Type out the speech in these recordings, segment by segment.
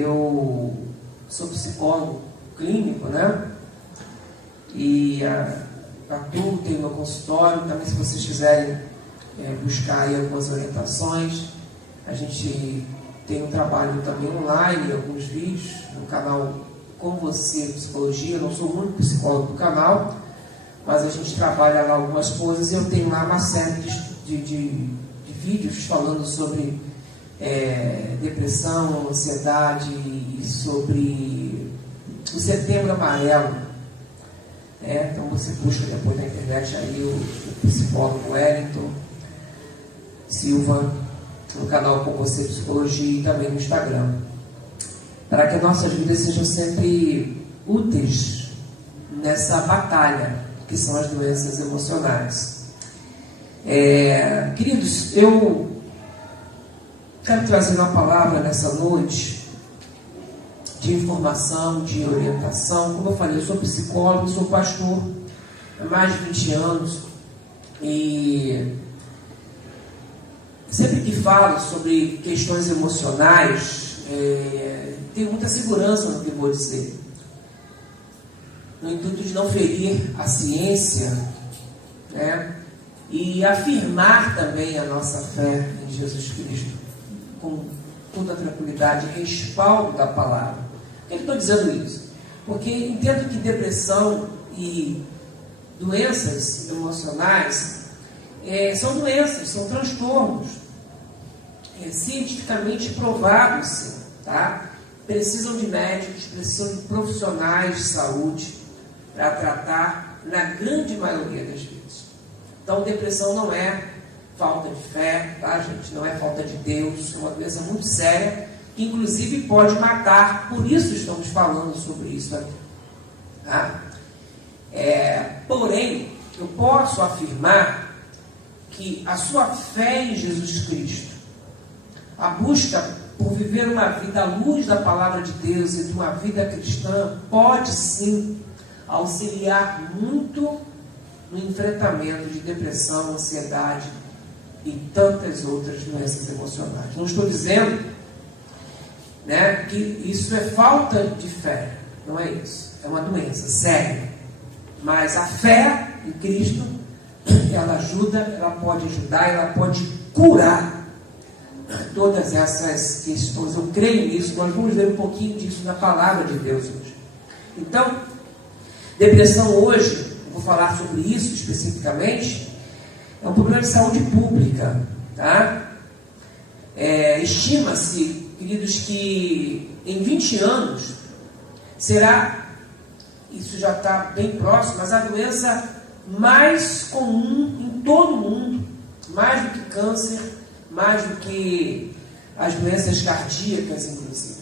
Eu sou psicólogo clínico, né? E atuo, tenho meu consultório. Também, se vocês quiserem buscar aí algumas orientações, a gente tem um trabalho também online, alguns vídeos no canal Com Você Psicologia. Eu não sou o único psicólogo do canal, mas a gente trabalha lá algumas coisas e eu tenho lá uma série de vídeos falando sobre depressão, ansiedade e sobre o Setembro Amarelo. Então você busca depois na internet aí o psicólogo Wellington Silva no canal Com Você Psicologia e também no Instagram, para que nossas vidas sejam sempre úteis nessa batalha que são as doenças emocionais. Queridos, eu quero trazer uma palavra nessa noite de informação, de orientação. Como eu falei, eu sou psicólogo, sou pastor há mais de 20 anos e sempre que falo sobre questões emocionais, tenho muita segurança no que vou dizer, no intuito de não ferir a ciência, né? E afirmar também a nossa fé em Jesus Cristo com toda a tranquilidade e respaldo da palavra. Por que eu estou dizendo isso? Porque entendo que depressão e doenças emocionais são doenças, são transtornos cientificamente provados, tá? Precisam de médicos, precisam de profissionais de saúde para tratar na grande maioria das vezes. Então, depressão não é falta de fé, tá, gente? Não é falta de Deus, é uma doença muito séria, que inclusive pode matar. Por isso estamos falando sobre isso aqui, tá? Porém, eu posso afirmar que a sua fé em Jesus Cristo, a busca por viver uma vida à luz da palavra de Deus e de uma vida cristã, pode sim auxiliar muito no enfrentamento de depressão, ansiedade e tantas outras doenças emocionais. Não estou dizendo, né, que isso é falta de fé, não é isso, é uma doença séria, mas a fé em Cristo, ela ajuda, ela pode ajudar, ela pode curar todas essas questões. Eu creio nisso. Nós vamos ver um pouquinho disso na palavra de Deus hoje. Então, depressão hoje, eu vou falar sobre isso especificamente, é um problema de saúde pública, tá? Estima-se, queridos, que em 20 anos será, isso já está bem próximo, mas a doença mais comum em todo o mundo, mais do que câncer, mais do que as doenças cardíacas, inclusive.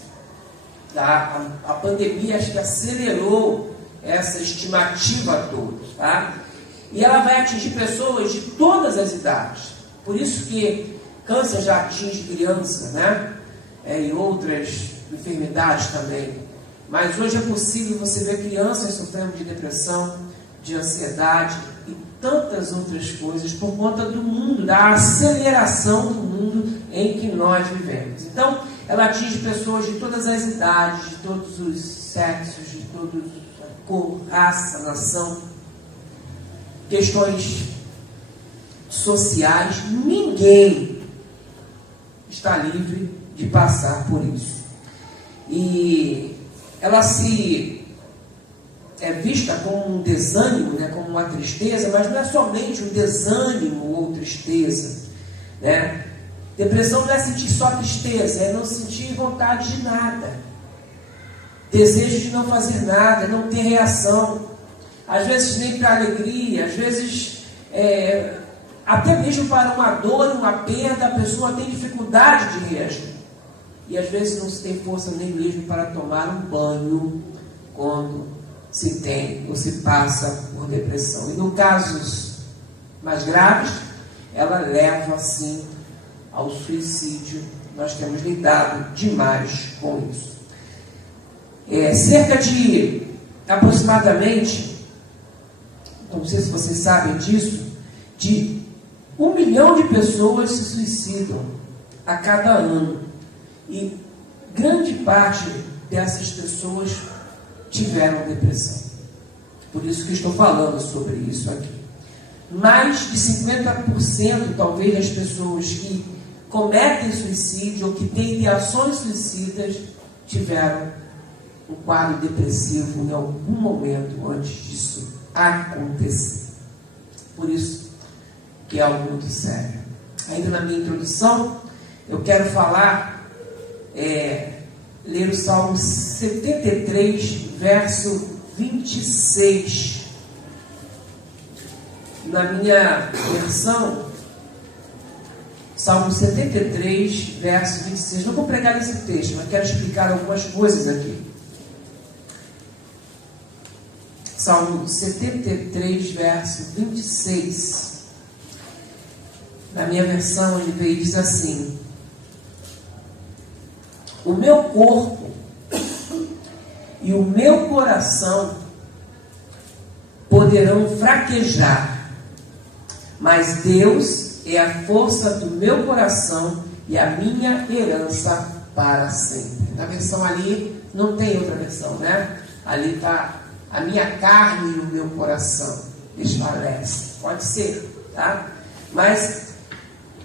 Tá? A pandemia acho que acelerou essa estimativa toda, tá? E ela vai atingir pessoas de todas as idades. Por isso que câncer já atinge criança, né? E outras enfermidades também. Mas hoje é possível você ver crianças sofrendo de depressão, de ansiedade e tantas outras coisas por conta do mundo, da aceleração do mundo em que nós vivemos. Então, ela atinge pessoas de todas as idades, de todos os sexos, de toda a cor, raça, nação, questões sociais. Ninguém está livre de passar por isso. E ela é vista como um desânimo, né, como uma tristeza, mas não é somente um desânimo ou tristeza, né? Depressão não é sentir só tristeza, é não sentir vontade de nada, desejo de não fazer nada, não ter reação, às vezes nem para alegria, às vezes até mesmo para uma dor, uma perda, a pessoa tem dificuldade de reagir, e às vezes não se tem força nem mesmo para tomar um banho quando se tem ou se passa por depressão. E no casos mais graves, ela leva assim ao suicídio. Nós temos lidado demais com isso. Cerca de aproximadamente, não sei se vocês sabem disso, de 1 milhão de pessoas se suicidam a cada ano. E grande parte dessas pessoas tiveram depressão. Por isso que estou falando sobre isso aqui. Mais de 50% talvez das pessoas que cometem suicídio ou que têm ideações suicidas tiveram um quadro depressivo em algum momento antes disso acontecer. Por isso que é algo muito sério. Ainda na minha introdução, eu quero falar, ler o Salmo 73, verso 26. Na minha versão, Salmo 73, verso 26. Não vou pregar esse texto, mas quero explicar algumas coisas aqui. Salmo 73, verso 26. Na minha versão, ele veio e diz assim: o meu corpo e o meu coração poderão fraquejar, mas Deus é a força do meu coração e a minha herança para sempre. Na versão ali, não tem outra versão, né? Ali está: a minha carne e o meu coração desfalece. Pode ser, tá? Mas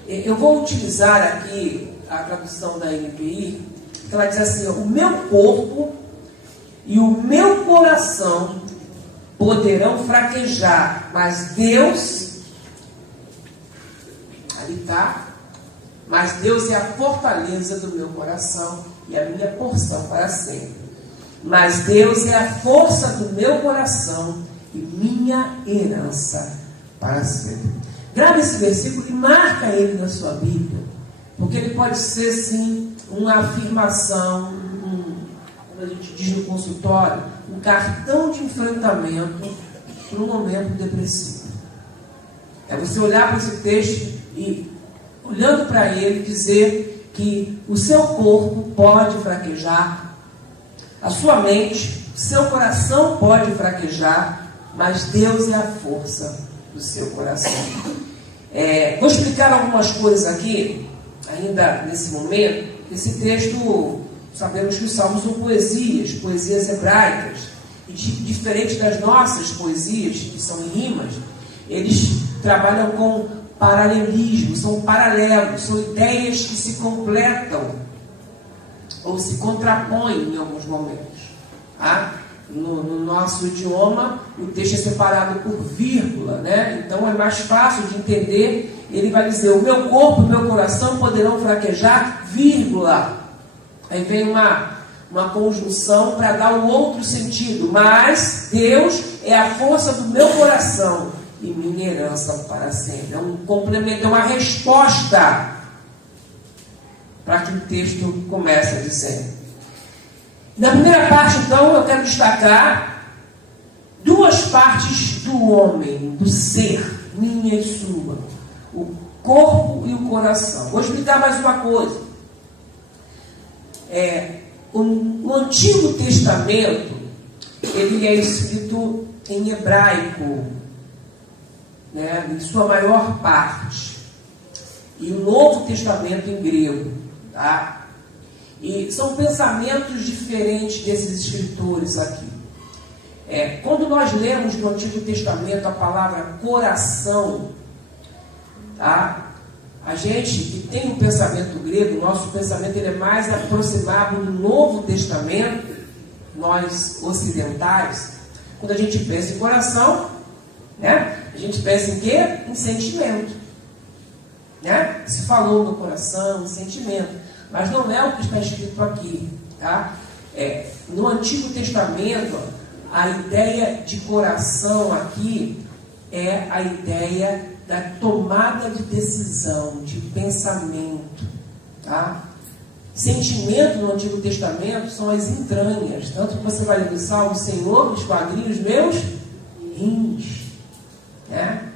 eu vou utilizar aqui a tradução da NVI, que ela diz assim: o meu corpo e o meu coração poderão fraquejar, mas Deus, ali está, mas Deus é a fortaleza do meu coração e a minha porção para sempre. Mas Deus é a força do meu coração e minha herança para sempre. Grave esse versículo e marca ele na sua Bíblia, porque ele pode ser, sim, uma afirmação, como a gente diz no consultório, um cartão de enfrentamento para um momento depressivo. É você olhar para esse texto e, olhando para ele, dizer que o seu corpo pode fraquejar, a sua mente, o seu coração pode fraquejar, mas Deus é a força do seu coração. Vou explicar algumas coisas aqui, ainda nesse momento. Esse texto, sabemos que os salmos são poesias hebraicas, e diferente das nossas poesias, que são em rimas, eles trabalham com paralelismo, são paralelos, são ideias que se completam ou se contrapõem em alguns momentos. Tá? No nosso idioma, o texto é separado por vírgula, né? Então é mais fácil de entender. Ele vai dizer: o meu corpo e o meu coração poderão fraquejar, vírgula. Aí vem uma conjunção para dar um outro sentido. Mas Deus é a força do meu coração e minha herança para sempre. É um complemento, é uma resposta para que o texto comece a dizer. Na primeira parte, então, eu quero destacar duas partes do homem, do ser, minha e sua: o corpo e o coração. Vou explicar mais uma coisa. O Antigo Testamento, ele é escrito em hebraico, né, em sua maior parte, e o Novo Testamento em grego, tá? E são pensamentos diferentes desses escritores aqui. Quando nós lemos no Antigo Testamento a palavra coração, tá? A gente que tem um pensamento grego, nosso pensamento ele é mais aproximado do Novo Testamento, nós ocidentais. Quando a gente pensa em coração, né, a gente pensa em quê? Em sentimento. Né? Se falou no coração, em sentimento. Mas não é o que está escrito aqui. Tá? No Antigo Testamento, a ideia de coração aqui é a ideia da tomada de decisão, de pensamento. Tá? Sentimento no Antigo Testamento são as entranhas. Tanto que você vai ler no Salmo: Senhor, esquadrinha os meus rins. Né?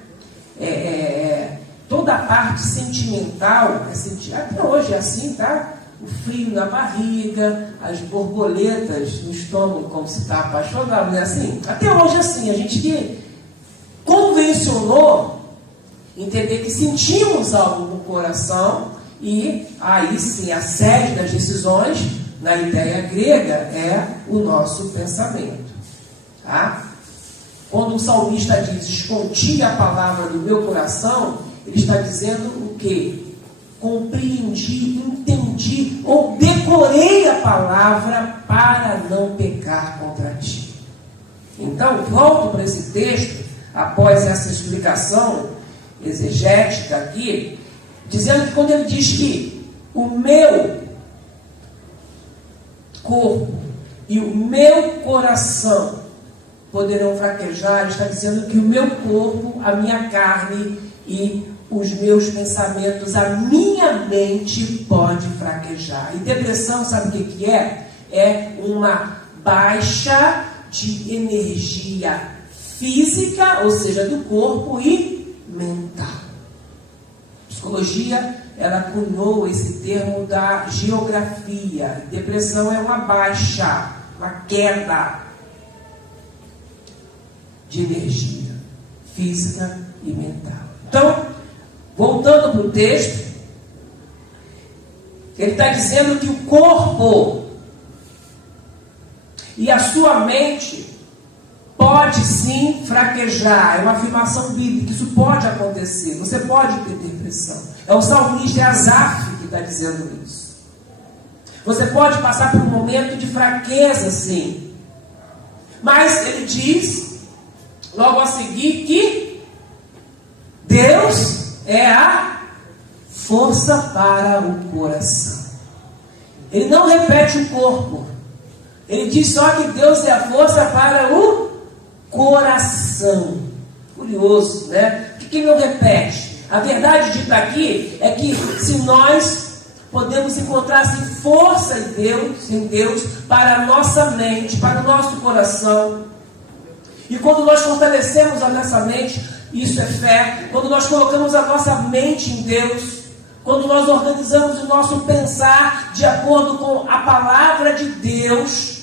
Toda a parte sentimental, até hoje é assim, tá? O frio na barriga, as borboletas no estômago, como se está apaixonado, não é assim? Até hoje é assim. A gente que convencionou entender que sentimos algo no coração e aí sim a sede das decisões na ideia grega, é o nosso pensamento. Tá? Quando o salmista diz, escondi a palavra do meu coração, ele está dizendo o quê? Compreendi, entendi ou decorei a palavra para não pecar contra ti. Então, volto para esse texto, após essa explicação exegética aqui, dizendo que quando ele diz que o meu corpo e o meu coração poderão fraquejar, ele está dizendo que o meu corpo, a minha carne e os meus pensamentos, a minha mente pode fraquejar. E depressão, sabe o que é? É uma baixa de energia física, ou seja, do corpo e mental. A psicologia, ela cunhou esse termo da geografia. Depressão é uma baixa, uma queda de energia física e mental. Então, voltando para o texto, ele está dizendo que o corpo e a sua mente pode sim fraquejar. É uma afirmação bíblica, isso pode acontecer. Você pode ter depressão. É o salmista, é Asaf que está dizendo isso. Você pode passar por um momento de fraqueza, sim. Mas ele diz, logo a seguir, que Deus é a força para o coração. Ele não repete o corpo. Ele diz só que Deus é a força para o coração. Curioso, né? O que ele não repete? A verdade dita aqui é que se nós podemos encontrar assim, força em Deus para a nossa mente, para o nosso coração. E quando nós fortalecemos a nossa mente, isso é fé. Quando nós colocamos a nossa mente em Deus, quando nós organizamos o nosso pensar de acordo com a palavra de Deus,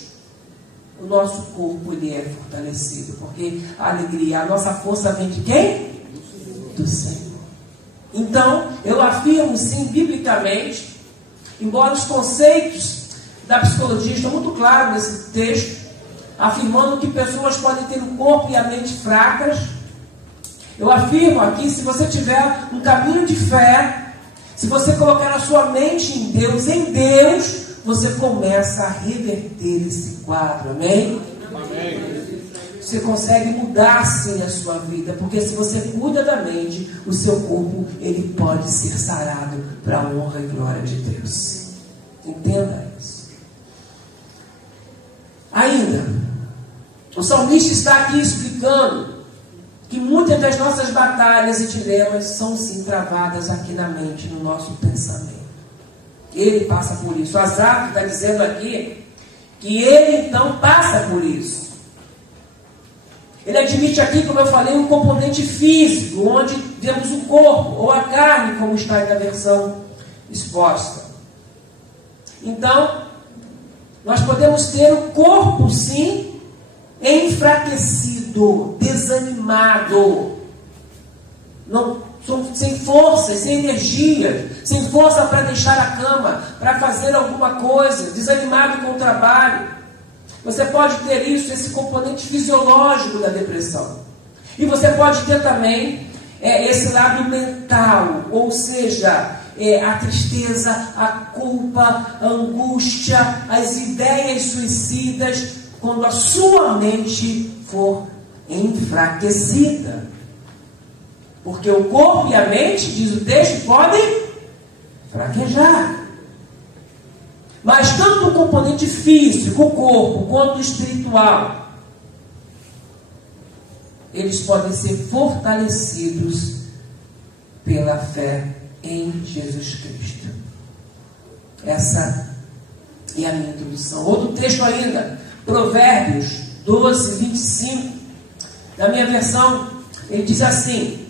o nosso corpo ele é fortalecido, porque a alegria, a nossa força vem de quem? Do Senhor. Então, eu afirmo sim, biblicamente, embora os conceitos da psicologia estão muito claros nesse texto, afirmando que pessoas podem ter o corpo e a mente fracas, eu afirmo aqui, se você tiver um caminho de fé, se você colocar a sua mente em Deus, você começa a reverter esse quadro, amém? Amém. Você consegue mudar sim a sua vida, porque se você cuida da mente, o seu corpo, ele pode ser sarado para a honra e glória de Deus. Entenda isso. Ainda, o salmista está aqui explicando que muitas das nossas batalhas e dilemas são sim travadas aqui na mente, no nosso pensamento. Ele passa por isso. O Asaf está dizendo aqui que ele então passa por isso. Ele admite aqui, como eu falei, um componente físico, onde temos o corpo, ou a carne, como está aí na versão exposta. Então, nós podemos ter o corpo, sim, enfraquecido, desanimado, sem força, sem energia, sem força para deixar a cama, para fazer alguma coisa, desanimado com o trabalho. Você pode ter isso, esse componente fisiológico da depressão. E você pode ter também esse lado mental, ou seja, a tristeza, a culpa, a angústia, as ideias suicidas, quando a sua mente for enfraquecida. Porque o corpo e a mente, diz o texto, podem fraquejar. Mas tanto o componente físico, o corpo, quanto o espiritual, eles podem ser fortalecidos pela fé em Jesus Cristo. Essa é a minha introdução. Outro texto ainda, Provérbios 12, 25. Na minha versão, ele diz assim: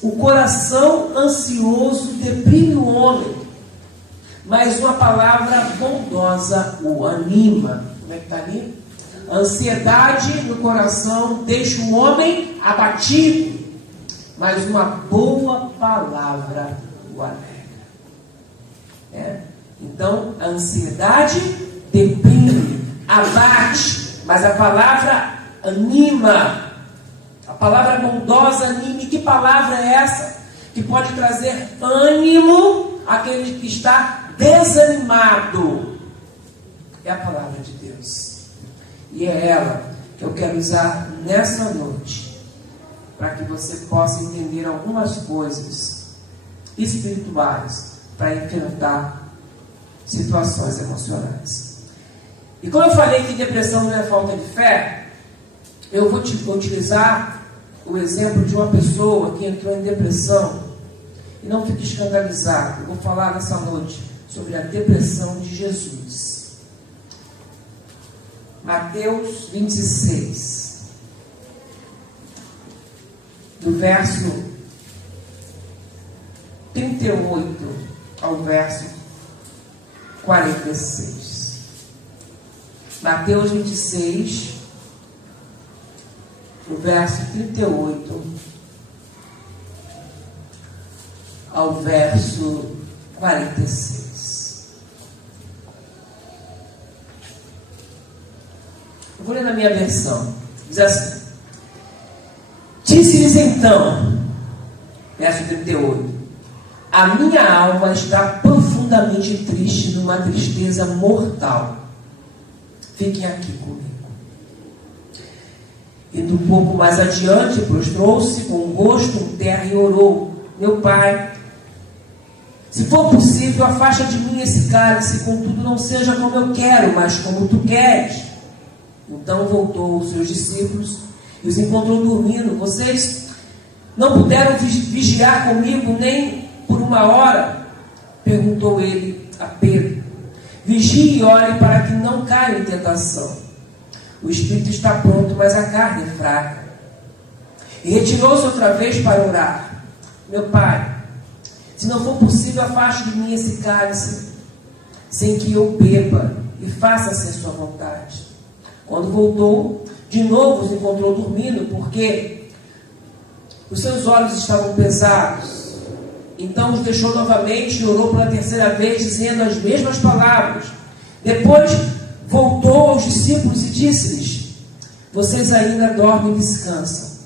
o coração ansioso deprime o homem, mas uma palavra bondosa o anima. Como é que está ali? A ansiedade no coração deixa o homem abatido, mas uma boa palavra o alegra. Então, a ansiedade deprime, abate, mas a palavra anima. A palavra bondosa anima. E que palavra é essa? Que pode trazer ânimo àquele que está desanimado. É a palavra de Deus. E é ela que eu quero usar nessa noite, para que você possa entender algumas coisas espirituais para enfrentar situações emocionais. E como eu falei que depressão não é falta de fé, eu vou utilizar o exemplo de uma pessoa que entrou em depressão. E não fique escandalizado. Eu vou falar nessa noite sobre a depressão de Jesus. Mateus 26, do verso 38 ao verso 46. Mateus 26, do verso 38 ao verso 46. Eu vou ler na minha versão. Diz assim: disse-lhes então, verso 38, a minha alma está profundamente triste, numa tristeza mortal. Fiquem aqui comigo. E um pouco mais adiante, prostrou-se com o rosto em terra e orou: meu pai, se for possível, afasta de mim esse cálice, contudo não seja como eu quero, mas como tu queres. Então voltou aos seus discípulos e os encontrou dormindo. Vocês não puderam vigiar comigo nem por uma hora? Perguntou ele a Pedro. Vigie e ore para que não caia em tentação. O espírito está pronto, mas a carne é fraca. E retirou-se outra vez para orar. Meu pai, se não for possível, afaste de mim esse cálice, sem que eu beba, e faça-se a sua vontade. Quando voltou, de novo os encontrou dormindo, porque os seus olhos estavam pesados. Então os deixou novamente e orou pela terceira vez, dizendo as mesmas palavras. Depois voltou aos discípulos e disse-lhes: vocês ainda dormem e descansam.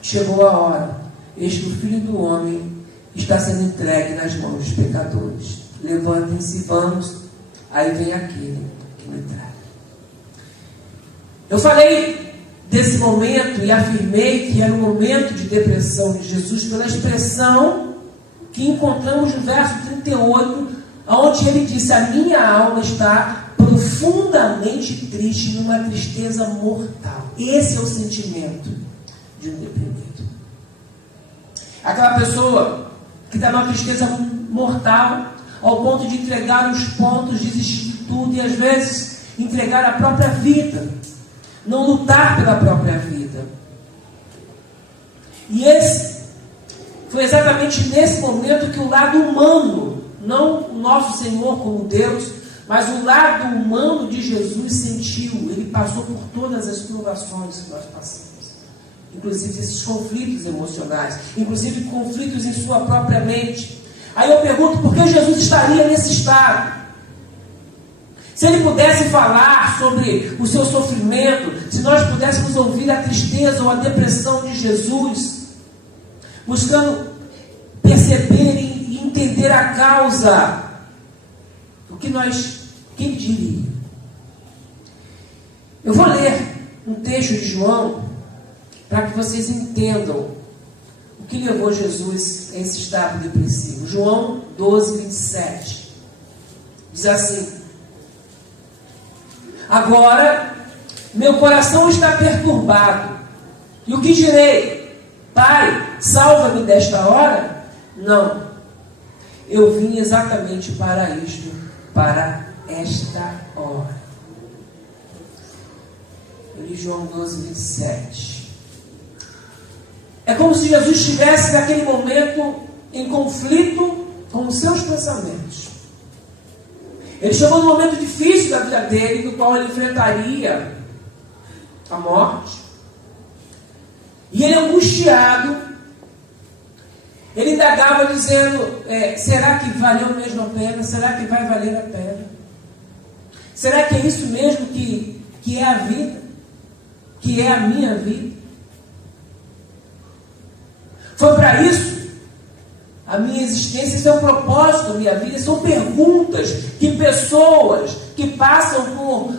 Chegou a hora, eis que o Filho do Homem está sendo entregue nas mãos dos pecadores. Levantem-se e vamos. Aí vem aquele que me trai. Eu falei desse momento e afirmei que era um momento de depressão de Jesus pela expressão que encontramos no verso 38, onde ele disse: a minha alma está profundamente triste, numa tristeza mortal. Esse é o sentimento de um deprimido. Aquela pessoa que está numa tristeza mortal, ao ponto de entregar os pontos, desistir de tudo e às vezes entregar a própria vida, não lutar pela própria vida. E esse foi exatamente nesse momento que o lado humano, não o nosso Senhor como Deus, mas o lado humano de Jesus sentiu. Ele passou por todas as provações que nós passamos, inclusive esses conflitos emocionais, inclusive conflitos em sua própria mente. Aí eu pergunto, por que Jesus estaria nesse estado? Se ele pudesse falar sobre o seu sofrimento, se nós pudéssemos ouvir a tristeza ou a depressão de Jesus, buscando perceber e entender a causa, quem diria? Eu vou ler um texto de João, para que vocês entendam o que levou Jesus a esse estado depressivo. João 12, 27. Diz assim: agora, meu coração está perturbado. E o que direi? Pai, salva-me desta hora? Não. Eu vim exatamente para isto, para esta hora. Eu li João 12, 27. É como se Jesus estivesse naquele momento em conflito com os seus pensamentos. Ele chegou num momento difícil da vida dele, no qual ele enfrentaria a morte. E ele, angustiado, ele indagava dizendo: será que valeu mesmo a pena? Será que vai valer a pena? Será que é isso mesmo que é a vida? Que é a minha vida? Foi para isso? A minha existência, esse é o propósito da minha vida. São perguntas que pessoas que passam por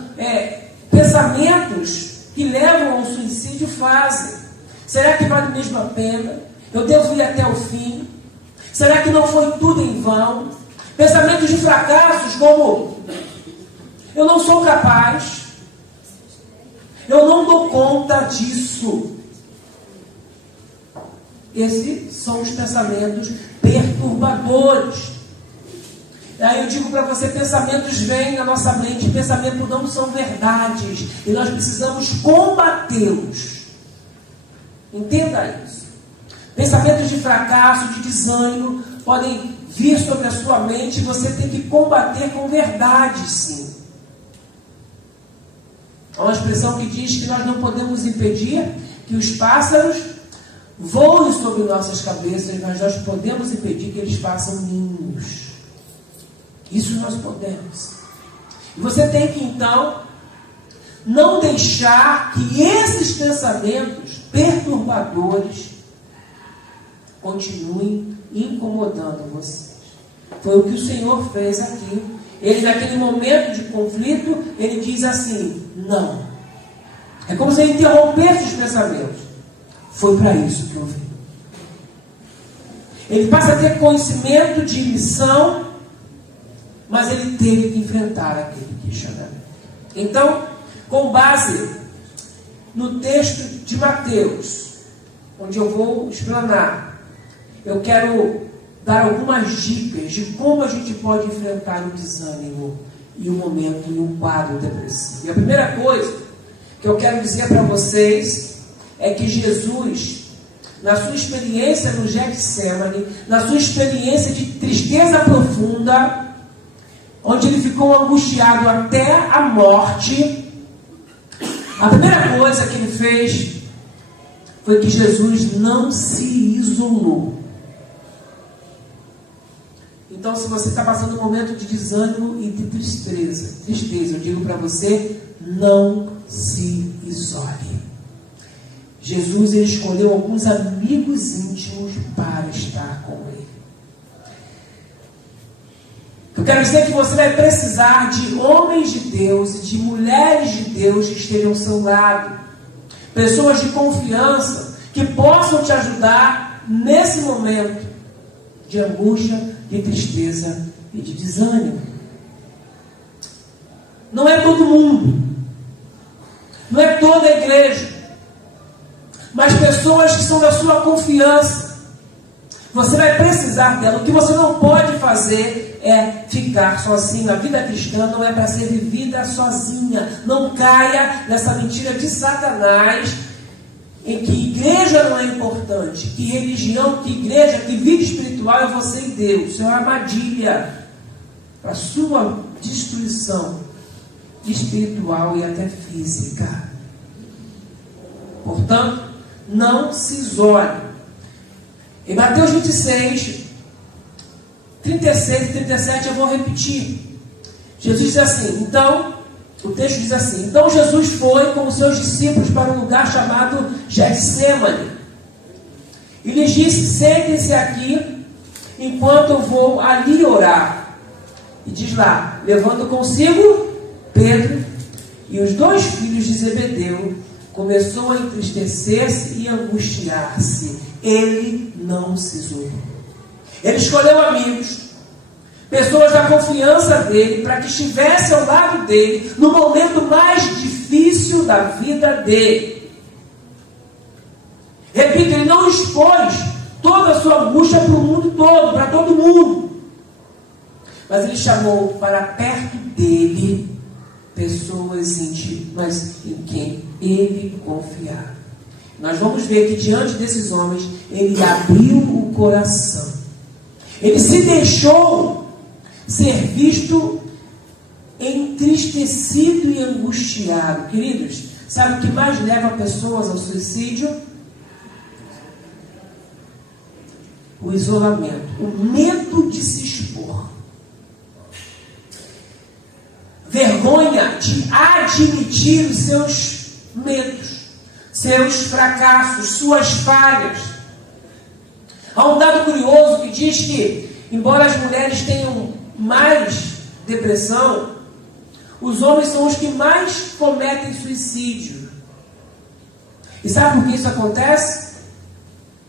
pensamentos que levam ao suicídio fazem. Será que vale mesmo a pena? Eu devo ir até o fim? Será que não foi tudo em vão? Pensamentos de fracassos como: eu não sou capaz, eu não dou conta disso. Esses são os pensamentos perturbadores. Aí eu digo para você, pensamentos vêm na nossa mente, pensamentos não são verdades, e nós precisamos combatê-los. Entenda isso. Pensamentos de fracasso, de desânimo, podem vir sobre a sua mente, e você tem que combater com verdade, sim. Há uma expressão que diz que nós não podemos impedir que os pássaros voem sobre nossas cabeças, mas nós podemos impedir que eles façam ninhos. Isso nós podemos. E você tem que, então, não deixar que esses pensamentos perturbadores continuem incomodando vocês. Foi o que o Senhor fez aqui. Ele, naquele momento de conflito, ele diz assim: não. É como se ele interrompesse os pensamentos. Foi para isso que eu vim. Ele passa a ter conhecimento de missão, mas ele teve que enfrentar aquele questionamento. Então, com base no texto de Mateus, onde eu vou explanar, eu quero dar algumas dicas de como a gente pode enfrentar o desânimo e o momento e o quadro depressivo. E a primeira coisa que eu quero dizer para vocês é que Jesus, na sua experiência no Getsemane, na sua experiência de tristeza profunda, onde ele ficou angustiado até a morte, a primeira coisa que ele fez foi que Jesus não se isolou. Então, se você está passando um momento de desânimo e de tristeza, eu digo para você, não se isole. Jesus, ele escolheu alguns amigos íntimos para estar com ele. Eu quero dizer que você vai precisar de homens de Deus e de mulheres de Deus que estejam ao seu lado. Pessoas de confiança que possam te ajudar nesse momento de angústia, de tristeza e de desânimo. Não é todo mundo, não é toda a igreja, mas pessoas que são da sua confiança. Você vai precisar dela. O que você não pode fazer é ficar sozinho. A vida cristã não é para ser vivida sozinha. Não caia nessa mentira de Satanás, em que igreja não é importante, que religião, que igreja, que vida espiritual é você e Deus. Isso é uma armadilha para a sua destruição espiritual e até física. Portanto, não se isole. Em Mateus 26, 36 e 37 eu vou repetir. Jesus diz assim, o texto diz assim: então Jesus foi com os seus discípulos para um lugar chamado Getsemane. E lhes disse: sentem-se aqui, enquanto eu vou ali orar. E diz lá, levando consigo Pedro e os 2 filhos de Zebedeu, começou a entristecer-se e angustiar-se. Ele não se isolou. Ele escolheu amigos, pessoas da confiança dele, para que estivesse ao lado dele no momento mais difícil da vida dele. Repito, ele não expôs toda a sua angústia para o mundo todo, para todo mundo. Mas ele chamou para perto dele pessoas íntimas em quem ele confiava. Nós vamos ver que diante desses homens, ele abriu o coração. Ele se deixou ser visto entristecido e angustiado. Queridos, sabe o que mais leva pessoas ao suicídio? O isolamento, o medo de se expor. vergonha de admitir os seus medos, seus fracassos, suas falhas. Há um dado curioso que diz que, embora as mulheres tenham mais depressão, os homens são os que mais cometem suicídio. E sabe por que isso acontece?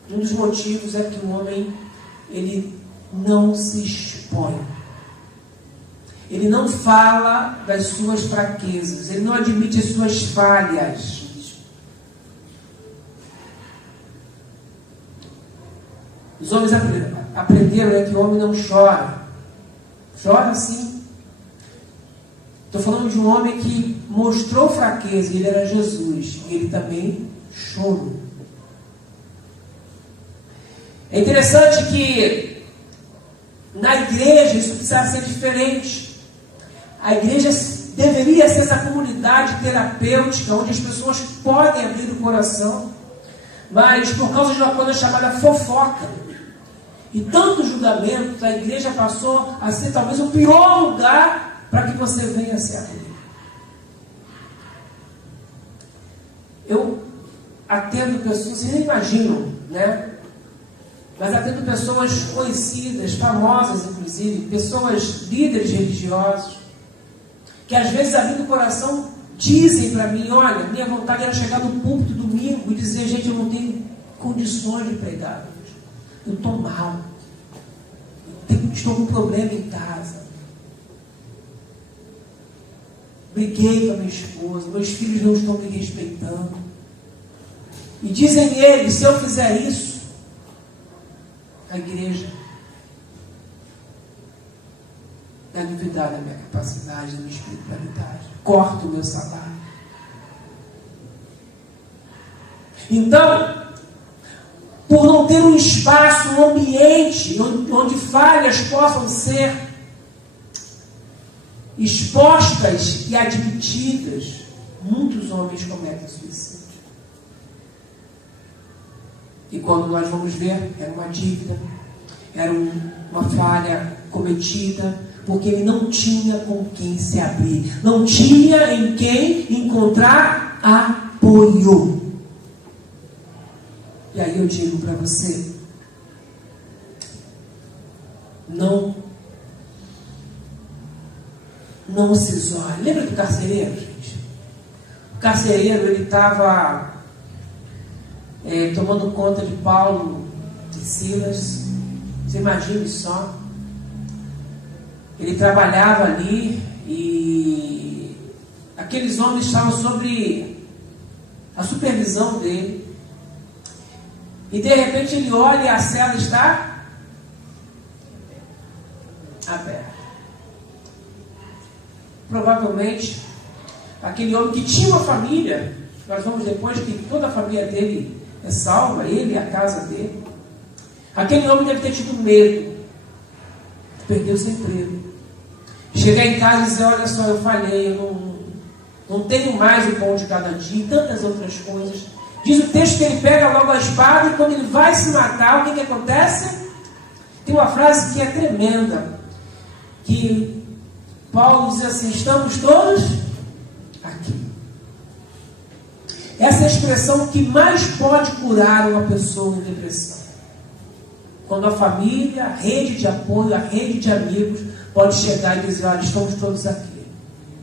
Um dos motivos é que o homem, ele não se expõe. Ele não fala das suas fraquezas. Ele não admite as suas falhas. Os homens aprenderam que o homem não chora. Chora sim. Estou falando de um homem que mostrou fraqueza. Ele era Jesus. E ele também chorou. É interessante que na igreja isso precisa ser diferente. A igreja deveria ser essa comunidade terapêutica, onde as pessoas podem abrir o coração, mas por causa de uma coisa chamada fofoca e tanto julgamento, a igreja passou a ser talvez o pior lugar para que você venha se abrir. Eu atendo pessoas, vocês nem imaginam, né? Mas atendo pessoas conhecidas, famosas inclusive, pessoas líderes religiosos, que às vezes abrindo o coração dizem para mim: olha, minha vontade era chegar no púlpito domingo e dizer: gente, eu não tenho condições de pregar hoje, eu estou mal, estou com um problema em casa, briguei com a minha esposa, meus filhos não estão me respeitando. E dizem eles: se eu fizer isso, a igreja vai duvidar da minha capacidade, da minha espiritualidade, corta o meu salário. Então, por não ter um espaço, um ambiente onde falhas possam ser expostas e admitidas, muitos homens cometem suicídio. E quando nós vamos ver, era uma dívida, era uma falha cometida, porque ele não tinha com quem se abrir, não tinha em quem encontrar apoio. E aí eu digo para você, não se isole. Lembra do carcereiro, gente? O carcereiro, ele estava tomando conta de Paulo e Silas. Você imagine só. Ele trabalhava ali e aqueles homens estavam sobre a supervisão dele. E de repente ele olha e a cela está aberta. Provavelmente aquele homem que tinha uma família, nós vamos depois que toda a família dele é salva, ele e a casa dele. Aquele homem deve ter tido medo, perdeu seu emprego. Chegar em casa e dizer: olha só, eu falhei, eu não tenho mais o pão de cada dia, e tantas outras coisas. Diz o texto que ele pega logo a espada e quando ele vai se matar, o que acontece? Tem uma frase que é tremenda, que Paulo diz assim: estamos todos aqui. Essa é a expressão que mais pode curar uma pessoa em depressão. Quando a família, a rede de apoio, a rede de amigos pode chegar e dizer: olha, estamos todos aqui,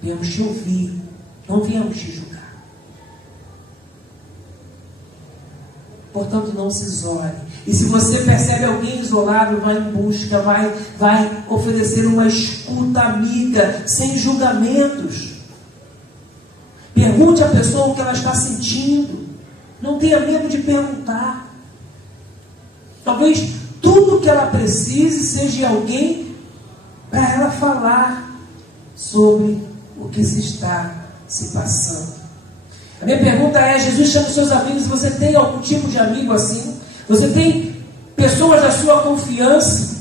viemos te ouvir, não viemos te julgar. Portanto, não se isole. E se você percebe alguém isolado, vai em busca, vai oferecer uma escuta amiga, sem julgamentos. Pergunte à pessoa o que ela está sentindo. Não tenha medo de perguntar. Talvez tudo que ela precise seja alguém para ela falar sobre o que se está se passando. A minha pergunta é: Jesus chama os seus amigos, você tem algum tipo de amigo assim? Você tem pessoas da sua confiança?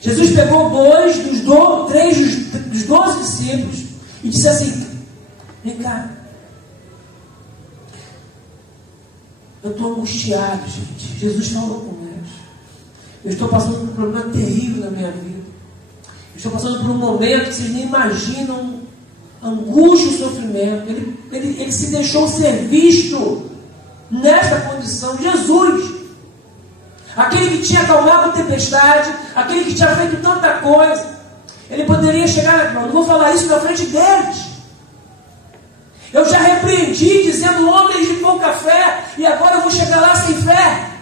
Jesus pegou três dos 12 discípulos e disse assim: vem cá, eu estou angustiado, gente. Jesus falou com eles. Eu estou passando por um problema terrível na minha vida. Estou passando por um momento que vocês nem imaginam, angústia e sofrimento. Ele se deixou ser visto nesta condição. Jesus, aquele que tinha acalmado a tempestade, aquele que tinha feito tanta coisa, ele poderia chegar, não vou falar isso na frente deles. Eu já repreendi, dizendo homens de pouca fé, e agora eu vou chegar lá sem fé.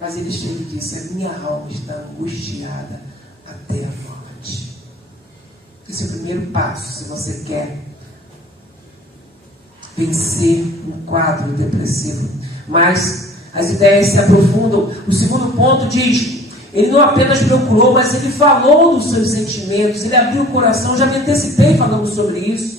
Mas ele chega e disse: a minha alma está angustiada até a morte. Esse é o primeiro passo, se você quer vencer um quadro depressivo. Mas as ideias se aprofundam. O segundo ponto diz: ele não apenas procurou, mas ele falou dos seus sentimentos, ele abriu o coração. Já me antecipei falando sobre isso.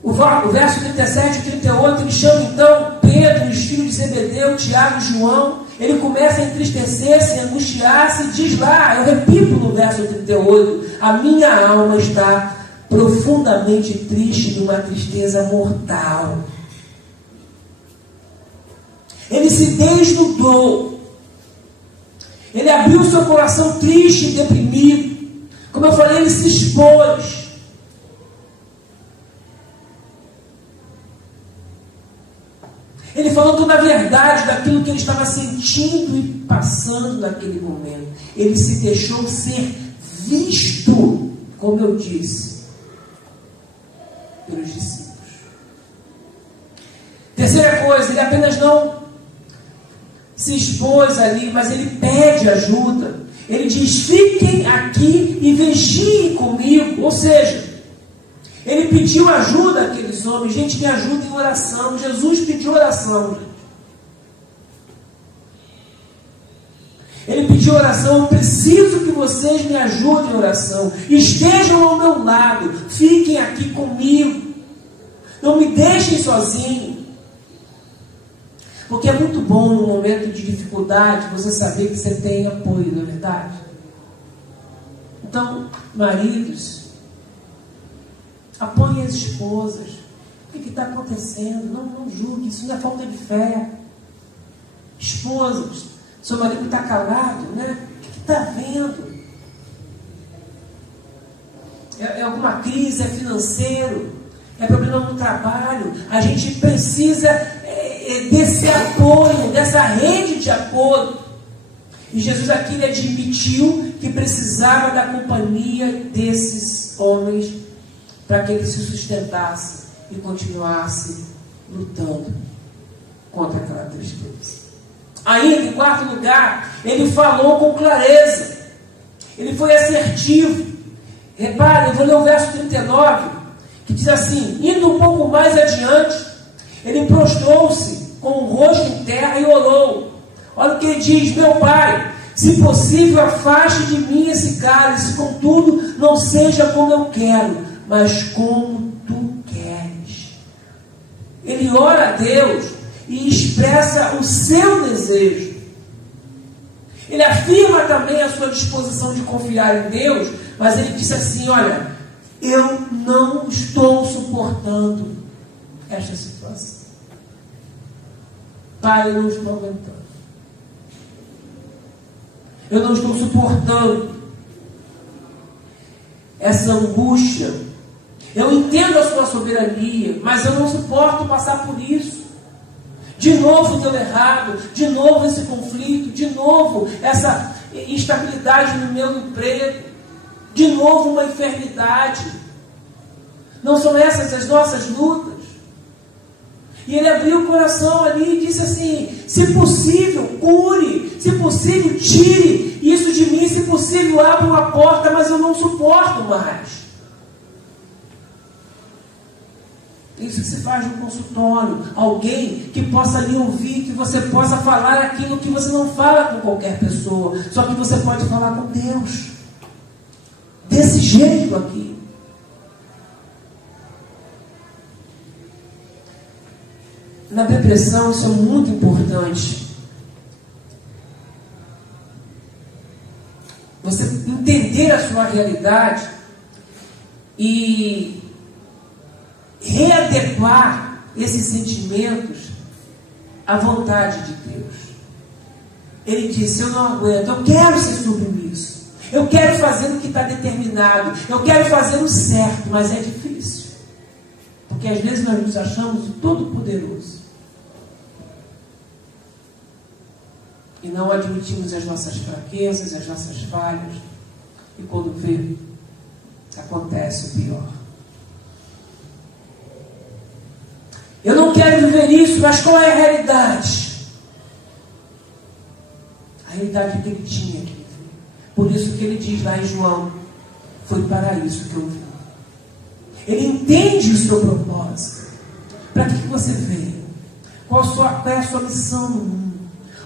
O verso 37 e 38, ele chama então Pedro, os filhos de Zebedeu, Tiago e João. Ele começa a entristecer-se, a angustiar-se, e diz lá, eu repito no verso 38, a minha alma está profundamente triste, de uma tristeza mortal. Ele se desnudou. Ele abriu seu coração triste e deprimido. Como eu falei, ele se expôs. Ele falou toda a verdade daquilo que ele estava sentindo e passando naquele momento. Ele se deixou ser visto, como eu disse, pelos discípulos. Terceira coisa, ele apenas não se expôs ali, mas ele pede ajuda. Ele diz: fiquem aqui e vigiem comigo. Ou seja, ele pediu ajuda àqueles homens. Gente, me ajuda em oração. Jesus pediu oração, gente. Ele pediu oração: eu preciso que vocês me ajudem em oração. Estejam ao meu lado. Fiquem aqui comigo. Não me deixem sozinho. Porque é muito bom no momento de dificuldade você saber que você tem apoio, não é verdade? Então, maridos, apoiem as esposas. O que está acontecendo? Não julgue, isso não é falta de fé. Esposas, seu marido está calado, né? O que está vendo? É alguma crise, é financeiro, é problema no trabalho. A gente precisa desse apoio, dessa rede de apoio. E Jesus aqui ele admitiu que precisava da companhia desses homens para que ele se sustentasse e continuasse lutando contra aquela tristeza. Ainda, em quarto lugar, ele falou com clareza. Ele foi assertivo. Repare, eu vou ler o verso 39, que diz assim: indo um pouco mais adiante, ele prostrou-se com o rosto em terra e orou. Olha o que ele diz: meu Pai, se possível, afaste de mim esse cálice, contudo, não seja como eu quero, mas como tu queres. Ele ora a Deus e expressa o seu desejo. Ele afirma também a sua disposição de confiar em Deus, mas ele disse assim: olha, eu não estou suportando esta situação. Pai, eu não estou aguentando. Eu não estou suportando essa angústia. Eu entendo a sua soberania, mas eu não suporto passar por isso. De novo deu errado, de novo esse conflito, de novo essa instabilidade no meu emprego, de novo uma enfermidade. Não são essas as nossas lutas? E ele abriu o coração ali e disse assim: se possível, cure, se possível, tire isso de mim, se possível, abra uma porta, mas eu não suporto mais. Isso que se faz no consultório, alguém que possa lhe ouvir, que você possa falar aquilo que você não fala com qualquer pessoa, só que você pode falar com Deus, desse jeito aqui. Na depressão isso é muito importante. Você entender a sua realidade e readequar esses sentimentos à vontade de Deus. Ele disse: eu não aguento, eu quero ser submisso. Eu quero fazer o que está determinado. Eu quero fazer o certo, mas é difícil. Porque às vezes nós nos achamos o Todo-Poderoso. E não admitimos as nossas fraquezas, as nossas falhas. E quando vê, acontece o pior. Eu não quero viver isso, mas qual é a realidade? A realidade que ele tinha que viver. Por isso que ele diz lá em João: foi para isso que eu vim. Ele entende o seu propósito. Para que você veio? Qual é a sua missão no mundo?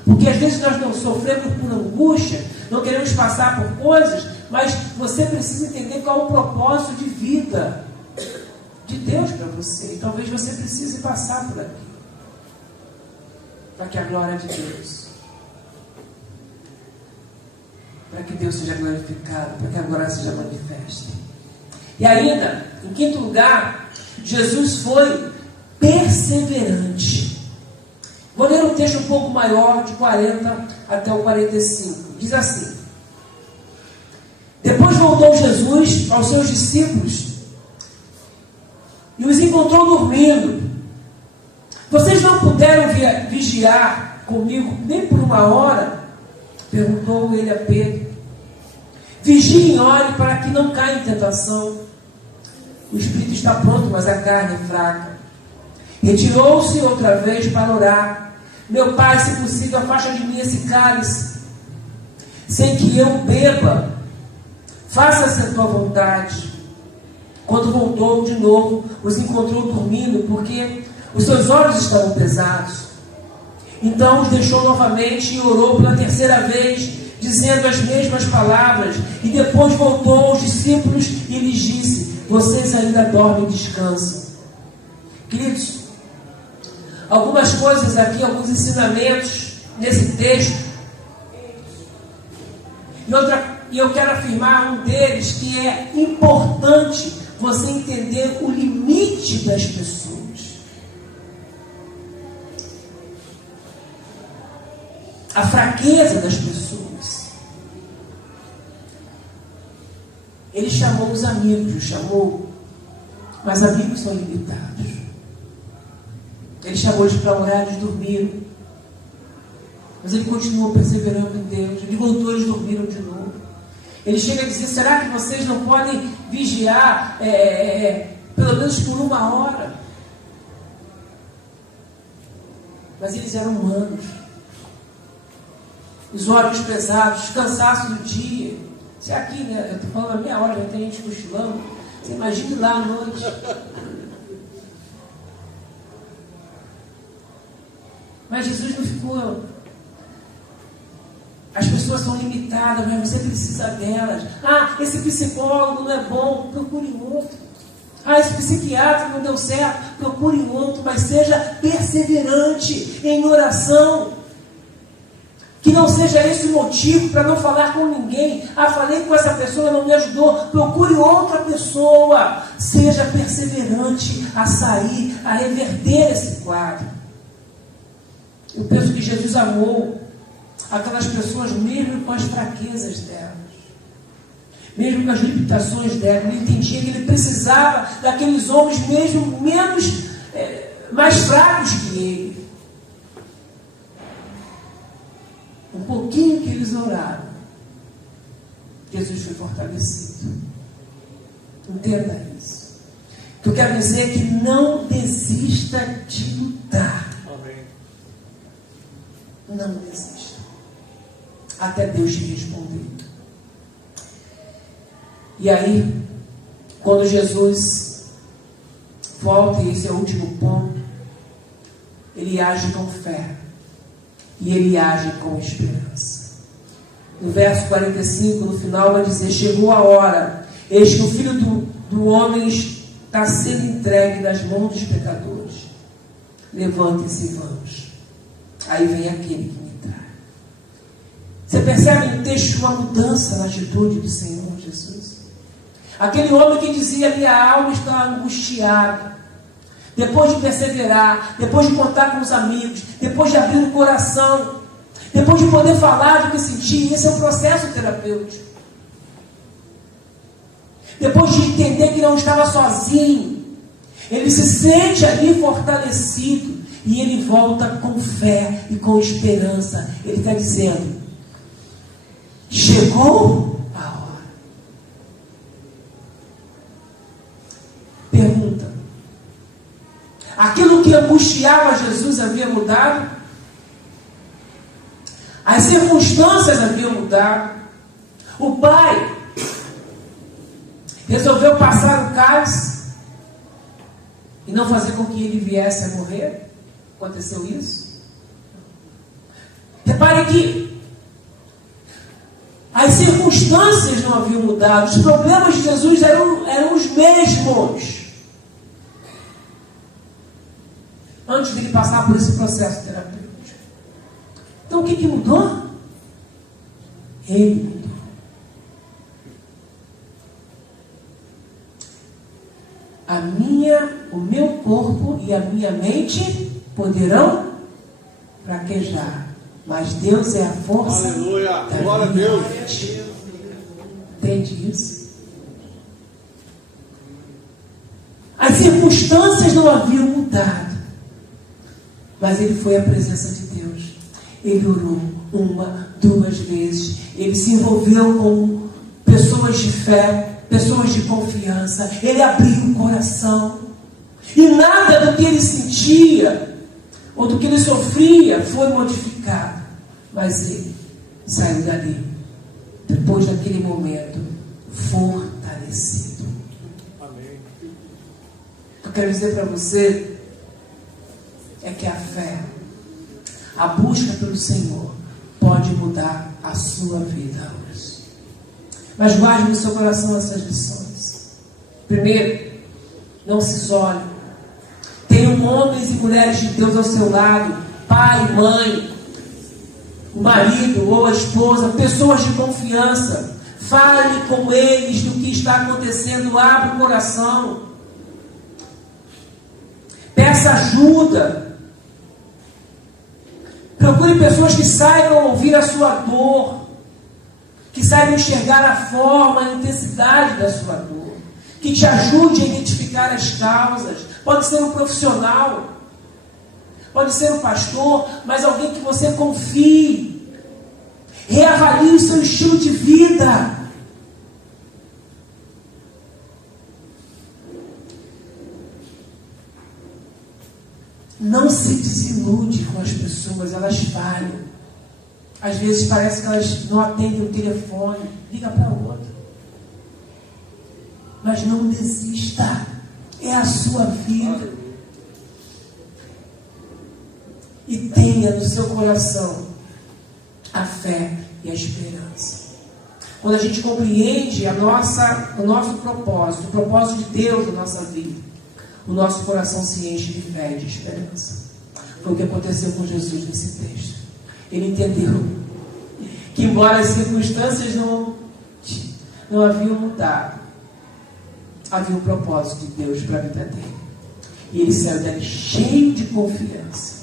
Porque às vezes nós não sofremos por angústia, não queremos passar por coisas, mas você precisa entender qual é o propósito de vida de Deus para você. E talvez você precise passar por aqui, para que a glória de Deus, para que Deus seja glorificado, para que a glória seja manifesta. E ainda, em quinto lugar, Jesus foi perseverante. Vou ler um texto um pouco maior, de 40 até o 45. Diz assim: depois voltou Jesus aos seus discípulos e os encontrou dormindo. Vocês não puderam vigiar comigo nem por uma hora? Perguntou ele a Pedro. Vigiem e orem para que não caia em tentação. O espírito está pronto, mas a carne é fraca. Retirou-se outra vez para orar. Meu Pai, se possível, afasta de mim esse cálice, sem que eu beba. Faça-se a tua vontade. Quando voltou de novo, os encontrou dormindo, porque os seus olhos estavam pesados. Então os deixou novamente e orou pela terceira vez, dizendo as mesmas palavras. E depois voltou aos discípulos e lhes disse: vocês ainda dormem e descansam. Queridos, algumas coisas aqui, alguns ensinamentos nesse texto. E eu quero afirmar um deles, que é importante você entender o limite das pessoas. A fraqueza das pessoas. Ele chamou os amigos, mas amigos são limitados. Ele chamou eles para orar, eles dormiram. Mas ele continuou perseverando em Deus. Ele voltou, eles dormiram de novo. Ele chega a dizer: será que vocês não podem vigiar pelo menos por uma hora? Mas eles eram humanos. Os olhos pesados, cansaço do dia. Se aqui, né? Eu estou falando a meia hora, já tem gente cochilando. Você imagine lá à noite. Mas Jesus não ficou. As pessoas são limitadas, mas você precisa delas. Ah, esse psicólogo não é bom, procure outro. Ah, esse psiquiatra não deu certo, procure outro. Mas seja perseverante em oração. Que não seja esse o motivo para não falar com ninguém. Ah, falei com essa pessoa, não me ajudou. Procure outra pessoa. Seja perseverante a sair, a reverter esse quadro. Eu penso que Jesus amou aquelas pessoas mesmo com as fraquezas delas, mesmo com as limitações delas. Ele entendia que ele precisava daqueles homens mesmo mais fracos que ele. Um pouquinho que eles oraram, Jesus foi fortalecido. Entenda isso. O que eu quero dizer é que não desista de lutar. Não desista, até Deus te responder. E aí, quando Jesus volta, e esse é o último ponto, ele age com fé e ele age com esperança. No verso 45, no final, vai dizer: chegou a hora, eis que o Filho do Homem está sendo entregue nas mãos dos pecadores. Levante-se e vamos. Aí vem aquele que me trai. Você percebe no texto uma mudança na atitude do Senhor Jesus? Aquele homem que dizia: minha alma está angustiada. Depois de perseverar, depois de contar com os amigos, depois de abrir o coração, Depois de poder falar do que sentir, esse é um processo terapêutico. Depois de entender que não estava sozinho, ele se sente ali fortalecido e ele volta com fé e com esperança. Ele está dizendo: chegou a hora. Pergunta: aquilo que angustiava Jesus havia mudado? As circunstâncias haviam mudado? O pai resolveu passar o cálice e não fazer com que ele viesse a morrer? Aconteceu isso? Repare que as circunstâncias não haviam mudado, os problemas de Jesus eram os mesmos antes dele passar por esse processo terapêutico. Então o que mudou? Ele mudou. O meu corpo e a minha mente poderão fraquejar, mas Deus é a força. Aleluia, glória a Deus. Entende isso? As circunstâncias não haviam mudado, mas ele foi à presença de Deus. Ele orou 1, 2 vezes. Ele se envolveu com pessoas de fé, pessoas de confiança. Ele abriu o coração. E nada do que ele sentia ou do que ele sofria foi modificado. Mas ele saiu dali, depois daquele momento, fortalecido. Amém. O que eu quero dizer para você é que a fé, a busca pelo Senhor, pode mudar a sua vida hoje. Mas guarde no seu coração essas lições. Primeiro, não se isole. Tenham homens e mulheres de Deus ao seu lado, pai, mãe, o marido ou a esposa, pessoas de confiança. Fale com eles do que está acontecendo, abra o coração. Peça ajuda. Procure pessoas que saibam ouvir a sua dor, que saibam enxergar a forma, a intensidade da sua dor, que te ajude a identificar as causas. Pode ser um profissional, pode ser um pastor, mas alguém que você confie. Reavalie o seu estilo de vida. Não se desilude com as pessoas, elas falham. Às vezes parece que elas não atendem o telefone, liga para outra. Mas não desista, é a sua vida. E tenha no seu coração a fé e a esperança. Quando a gente compreende o nosso propósito, o propósito de Deus na nossa vida, o nosso coração se enche de fé e de esperança. Foi o que aconteceu com Jesus nesse texto. Ele entendeu que, embora as circunstâncias não haviam mudado, havia um propósito de Deus para a vida dele. E ele saiu dali cheio de confiança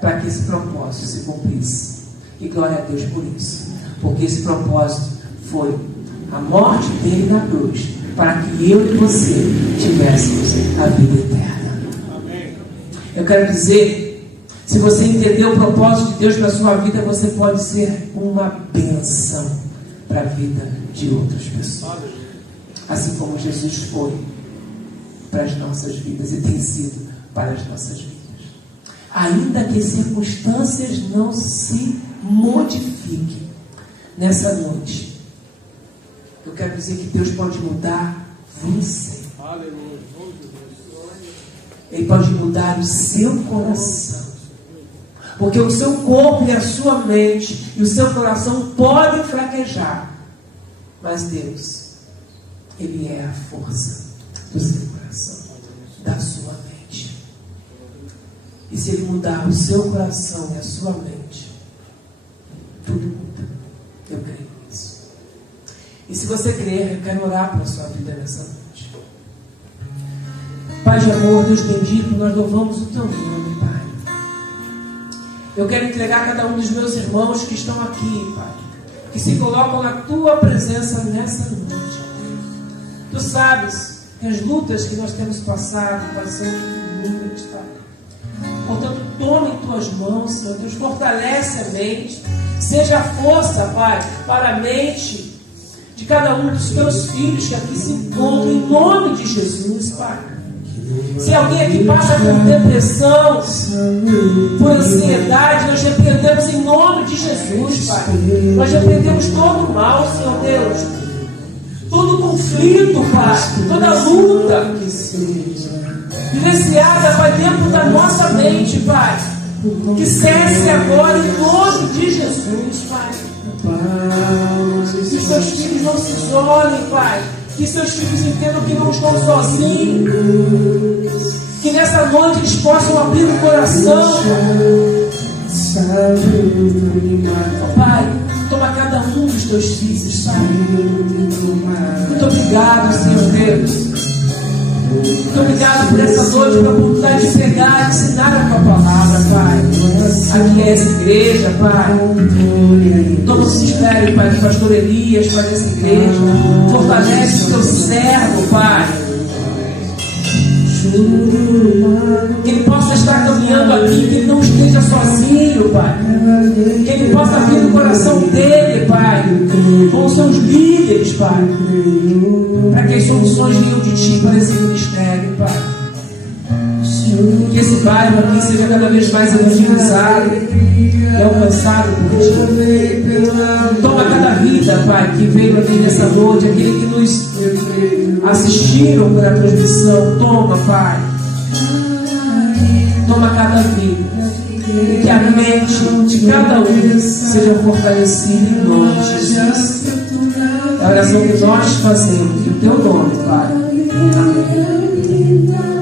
para que esse propósito se cumprisse. E glória a Deus por isso. Porque esse propósito foi a morte dele na cruz, para que eu e você tivéssemos a vida eterna. Amém. Eu quero dizer, se você entender o propósito de Deus para a sua vida, você pode ser uma bênção para a vida de outras pessoas. Assim como Jesus foi para as nossas vidas e tem sido para as nossas vidas. Ainda que as circunstâncias não se modifiquem nessa noite, eu quero dizer que Deus pode mudar você. Aleluia. Ele pode mudar o seu coração. Porque o seu corpo e a sua mente e o seu coração podem fraquejar. Mas Deus, Ele é a força do seu coração, da sua mente. E se Ele mudar o seu coração e a sua mente, tudo muda. Eu creio nisso. E se você crer, eu quero orar pela sua vida nessa noite. Pai de amor, Deus bendito, nós louvamos o Teu nome, Pai. Eu quero entregar cada um dos meus irmãos que estão aqui, Pai, que se colocam na Tua presença nessa noite. Tu sabes que as lutas que nós temos passado, Pai, são inúmeras, Pai. Portanto, toma em Tuas mãos, Senhor Deus, fortalece a mente, seja a força, Pai, para a mente de cada um dos Teus filhos que aqui se encontram, em nome de Jesus, Pai. Se alguém aqui passa por depressão, por ansiedade, nós repreendemos em nome de Jesus, Pai. Nós repreendemos todo o mal, Senhor Deus. Todo conflito, Pai. Toda luta vivenciada, Pai, dentro da nossa mente, Pai. Que cesse agora em nome de Jesus, Pai. Que seus filhos não se isolem, Pai. Que seus filhos entendam que não estão sozinhos. Que nessa noite eles possam abrir o coração. Pai, toma cada um dos teus filhos, Pai. Muito obrigado, Senhor Deus. Muito obrigado por essa noite, pela oportunidade de pregar, de ensinar a Tua palavra, Pai. Aqui é essa igreja, Pai. Toma o ministério, Pai, do pastor Elias, Pai, dessa igreja. Fortalece o Teu servo, Pai. Que ele possa estar caminhando aqui, que ele não esteja sozinho, Pai. Que ele possa abrir o coração dele, Pai, com os seus líderes, Pai, para que as soluções venham de Ti para esse ministério, Pai. Que esse bairro aqui seja cada vez mais evangelizado e alcançado por Ti. Toma cada vida, Pai, que veio aqui nessa noite, aquele que nos assistiram por a transmissão. Toma, Pai. Toma cada vida. E que a mente de cada um seja fortalecida em nome de Jesus. É a oração que nós fazemos, em Teu nome, Pai. Amém.